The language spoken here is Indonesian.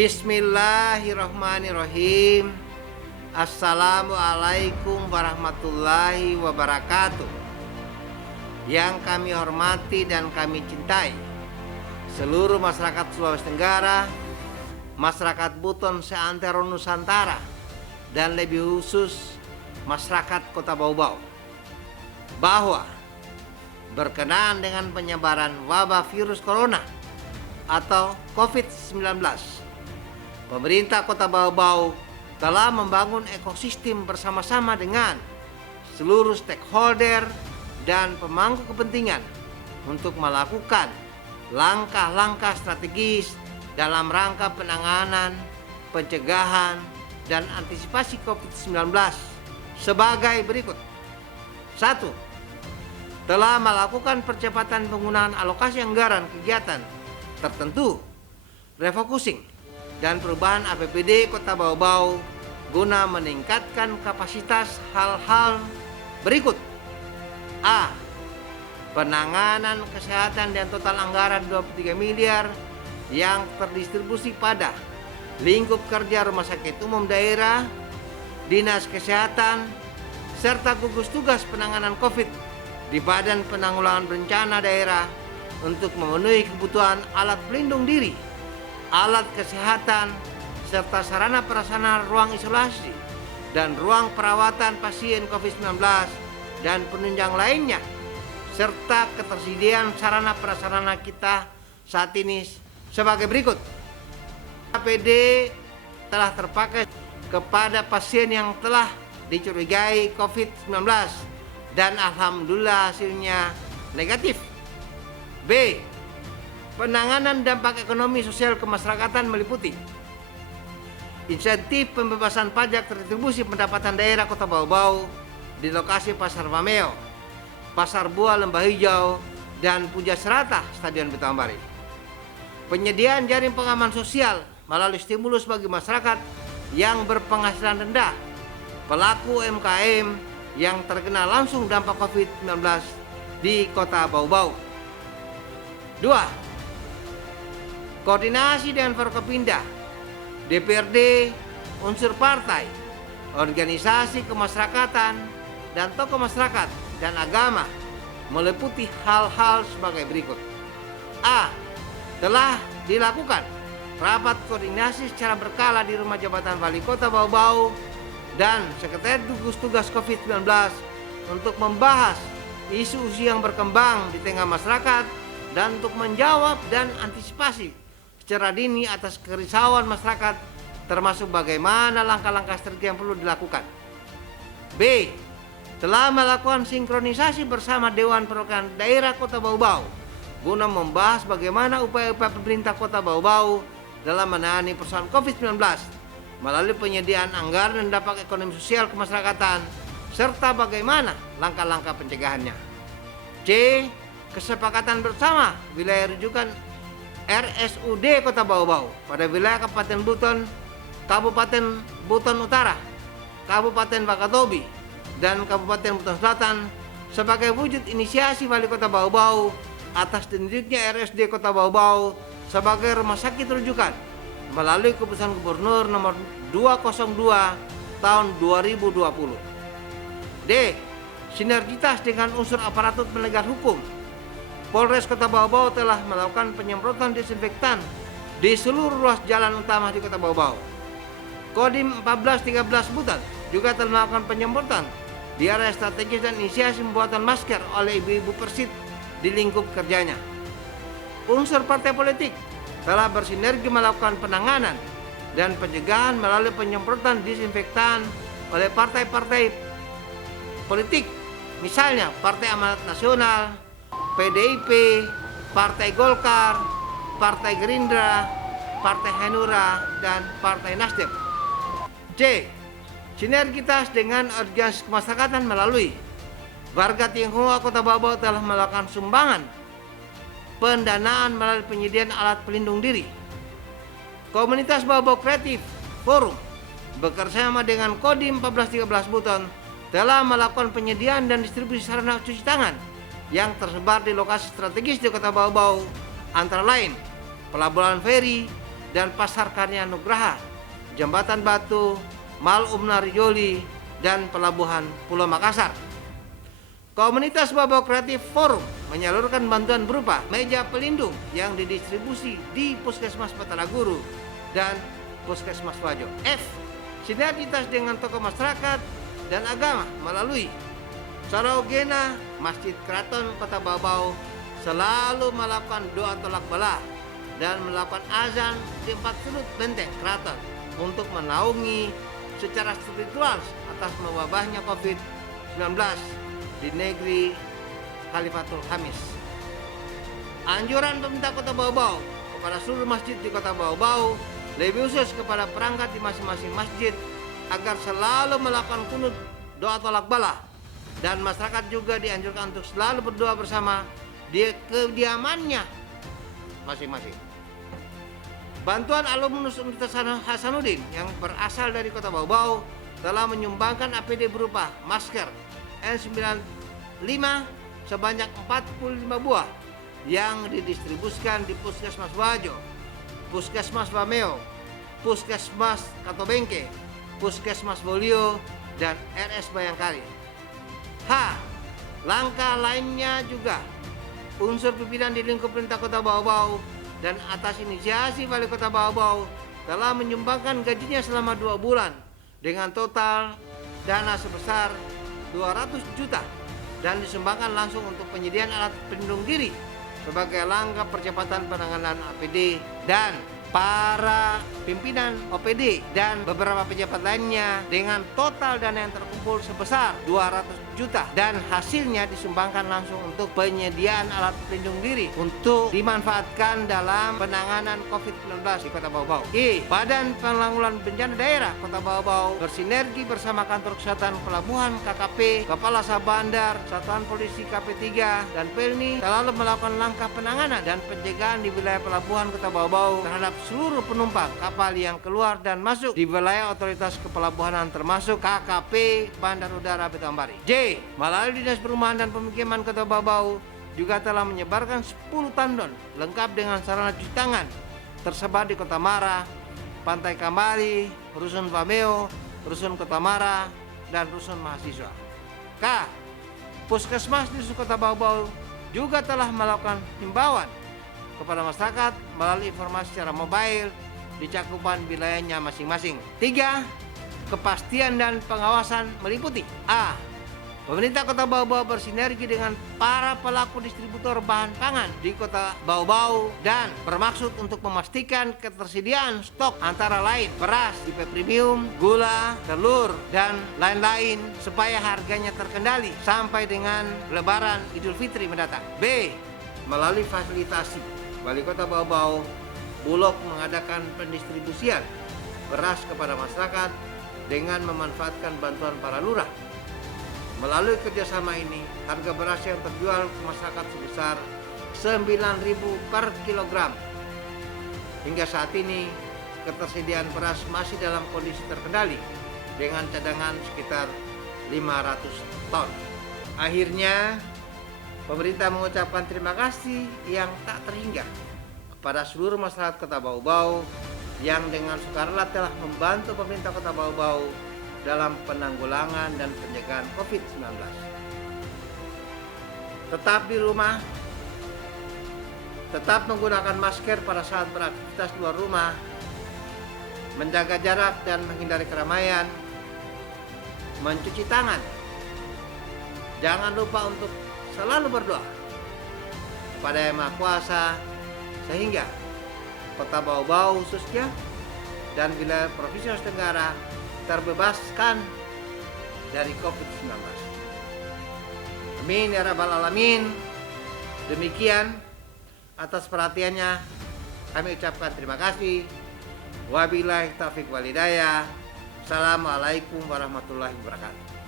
Bismillahirrahmanirrahim. Assalamualaikum warahmatullahi wabarakatuh. Yang kami hormati dan kami cintai seluruh masyarakat Sulawesi Tenggara, masyarakat Buton seantero Nusantara, dan lebih khusus masyarakat Kota Bau-Bau, bahwa berkenaan dengan penyebaran wabah virus corona atau COVID-19, pemerintah Kota Bau-Bau telah membangun ekosistem bersama-sama dengan seluruh stakeholder dan pemangku kepentingan untuk melakukan langkah-langkah strategis dalam rangka penanganan, pencegahan, dan antisipasi COVID-19 sebagai berikut. 1. Telah melakukan percepatan penggunaan alokasi anggaran kegiatan tertentu, refocusing, dan perubahan APBD Kota Bau-Bau guna meningkatkan kapasitas hal-hal berikut. A. Penanganan kesehatan dan total anggaran 23 miliar yang terdistribusi pada lingkup kerja Rumah Sakit Umum Daerah, Dinas Kesehatan, serta gugus tugas penanganan COVID di Badan Penanggulangan Bencana Daerah untuk memenuhi kebutuhan alat pelindung diri, alat kesehatan, serta sarana prasarana ruang isolasi dan ruang perawatan pasien COVID-19 dan penunjang lainnya, serta ketersediaan sarana prasarana kita saat ini sebagai berikut. APD telah terpakai kepada pasien yang telah dicurigai COVID-19 dan alhamdulillah hasilnya negatif. B. Penanganan dampak ekonomi sosial kemasyarakatan meliputi insentif pembebasan pajak retribusi pendapatan daerah Kota Bau-Bau di lokasi Pasar Mameo, Pasar Buah Lembah Hijau, dan Puja Serata Stadion Betambari. Penyediaan jaring pengaman sosial melalui stimulus bagi masyarakat yang berpenghasilan rendah, pelaku UMKM yang terkena langsung dampak COVID-19 di Kota Bau-Bau. 2. Koordinasi dengan Forkopimda, DPRD, unsur partai, organisasi kemasyarakatan, dan tokoh masyarakat dan agama meliputi hal-hal sebagai berikut. A. Telah dilakukan rapat koordinasi secara berkala di rumah jabatan Wali Kota Bau-Bau dan Sekretariat Gugus Tugas COVID-19 untuk membahas isu-isu yang berkembang di tengah masyarakat dan untuk menjawab dan antisipasi secara dini atas kerisauan masyarakat, termasuk bagaimana langkah-langkah strategi yang perlu dilakukan. B. Telah melakukan sinkronisasi bersama Dewan Perwakilan Daerah Kota Bau-Bau guna membahas bagaimana upaya-upaya pemerintah Kota Bau-Bau dalam menangani persoalan COVID-19 melalui penyediaan anggaran dan dampak ekonomi sosial kemasyarakatan, serta bagaimana langkah-langkah pencegahannya. C. Kesepakatan bersama wilayah rujukan RSUD Kota Bau-Bau pada wilayah Kabupaten Buton, Kabupaten Buton Utara, Kabupaten Wakatobi, dan Kabupaten Buton Selatan sebagai wujud inisiasi Wali Kota Bau-Bau atas ditunjuknya RSUD Kota Bau-Bau sebagai rumah sakit rujukan melalui keputusan Gubernur nomor 202 tahun 2020. D. Sinergitas dengan unsur aparatur penegak hukum. Polres Kota Bau-Bau telah melakukan penyemprotan disinfektan di seluruh ruas jalan utama di Kota Bau-Bau. Kodim 1413 Buton juga telah melakukan penyemprotan di area strategis dan inisiasi pembuatan masker oleh ibu-ibu Persit di lingkup kerjanya. Unsur partai politik telah bersinergi melakukan penanganan dan pencegahan melalui penyemprotan disinfektan oleh partai-partai politik, misalnya Partai Amanat Nasional, PDIP, Partai Golkar, Partai Gerindra, Partai Hanura, dan Partai Nasdem. C. Sinergitas dengan organisasi kemasyarakatan melalui Warga Tionghoa Kota Bau-Bau telah melakukan sumbangan pendanaan melalui penyediaan alat pelindung diri. Komunitas Bau-Bau Kreatif Forum bekerjasama dengan Kodim 1413 Buton telah melakukan penyediaan dan distribusi sarana cuci tangan yang tersebar di lokasi strategis di Kota Bau-Bau, antara lain Pelabuhan Feri, dan Pasar Karya Nugraha, Jembatan Batu, Mal Umnarijoli, dan Pelabuhan Pulau Makassar. Komunitas Babau Kreatif Forum menyalurkan bantuan berupa meja pelindung yang didistribusi di Puskesmas Patalaguru dan Puskesmas Wajo. F. Sinergitas dengan tokoh masyarakat dan agama melalui Sarogena Masjid Keraton Kota Babau selalu melakukan doa tolak bala dan melakukan azan di 4 sudut benteng keraton untuk menaungi secara spiritual atas mewabahnya COVID-19 di negeri Khalifatul Khamis. Anjuran pemerintah Kota Babau kepada seluruh masjid di Kota Babau, lebih khusus kepada perangkat di masing-masing masjid, agar selalu melakukan kunut doa tolak bala, dan masyarakat juga dianjurkan untuk selalu berdoa bersama di kediamannya masing-masing. Bantuan alumnus Universitas Hasanuddin yang berasal dari Kota Babau telah menyumbangkan APD berupa masker N95 sebanyak 45 buah yang didistribusikan di Puskesmas Wajo, Puskesmas Bameo, Puskesmas Katobengke, Puskesmas Bolio, dan RS Bayangkari. H. Langkah lainnya juga, unsur pimpinan di lingkup pemerintah Kota Babau dan atas inisiasi Wali Kota Babau telah menyumbangkan gajinya selama 2 bulan dengan total dana sebesar 200 juta dan disumbangkan langsung untuk penyediaan alat pelindung diri sebagai langkah percepatan penanganan APD, dan para pimpinan OPD dan beberapa pejabat lainnya dengan total dana yang terkumpul sebesar 200 juta dan hasilnya disumbangkan langsung untuk penyediaan alat pelindung diri untuk dimanfaatkan dalam penanganan COVID-19 di Kota Babau. I. Badan Penanggulangan Bencana Daerah Kota Babau bersinergi bersama Kantor Kesehatan Pelabuhan KKP, Kepala Sabandar, Satuan Polisi KP3, dan Pelni selalu melakukan langkah penanganan dan pencegahan di wilayah pelabuhan Kota Babau terhadap seluruh penumpang kapal yang keluar dan masuk di wilayah otoritas kepelabuhanan termasuk KKP Bandar Udara Betambari. J. Melalui Dinas Perumahan dan Pemukiman Kota Babau juga telah menyebarkan 10 tandon lengkap dengan sarana cuci tangan tersebar di Kota Mara, Pantai Kambali, Rusun Bameo, Rusun Kota Mara, dan Rusun Mahasiswa. K. Puskesmas di Kota Babau juga telah melakukan himbauan kepada masyarakat melalui informasi secara mobile di cakupan wilayahnya masing-masing. 3. Kepastian dan pengawasan meliputi A. Pemerintah Kota Babau bersinergi dengan para pelaku distributor bahan pangan di Kota Babau dan bermaksud untuk memastikan ketersediaan stok antara lain beras, tipe premium, gula, telur, dan lain-lain supaya harganya terkendali sampai dengan Lebaran Idul Fitri mendatang. B. Melalui fasilitasi Wali Kota Babau, Bulog mengadakan pendistribusian beras kepada masyarakat dengan memanfaatkan bantuan para lurah. Melalui kerjasama ini, harga beras yang terjual ke masyarakat sebesar 9.000 per kilogram. Hingga saat ini, ketersediaan beras masih dalam kondisi terkendali dengan cadangan sekitar 500 ton. Akhirnya, pemerintah mengucapkan terima kasih yang tak terhingga kepada seluruh masyarakat Kota Babau yang dengan sukarela telah membantu pemerintah Kota Babau dalam penanggulangan dan pencegahan COVID-19. Tetap di rumah, tetap menggunakan masker pada saat beraktivitas luar rumah, menjaga jarak dan menghindari keramaian, mencuci tangan. Jangan lupa untuk selalu berdoa kepada Yang Maha Kuasa sehingga Kota Babau khususnya dan wilayah Provinsi Sulawesi Tenggara terbebaskan dari COVID-19. Amin ya rabbal alamin. Demikian, atas perhatiannya kami ucapkan terima kasih. Wabillahi taufiq wal hidayah. Assalamualaikum warahmatullahi wabarakatuh.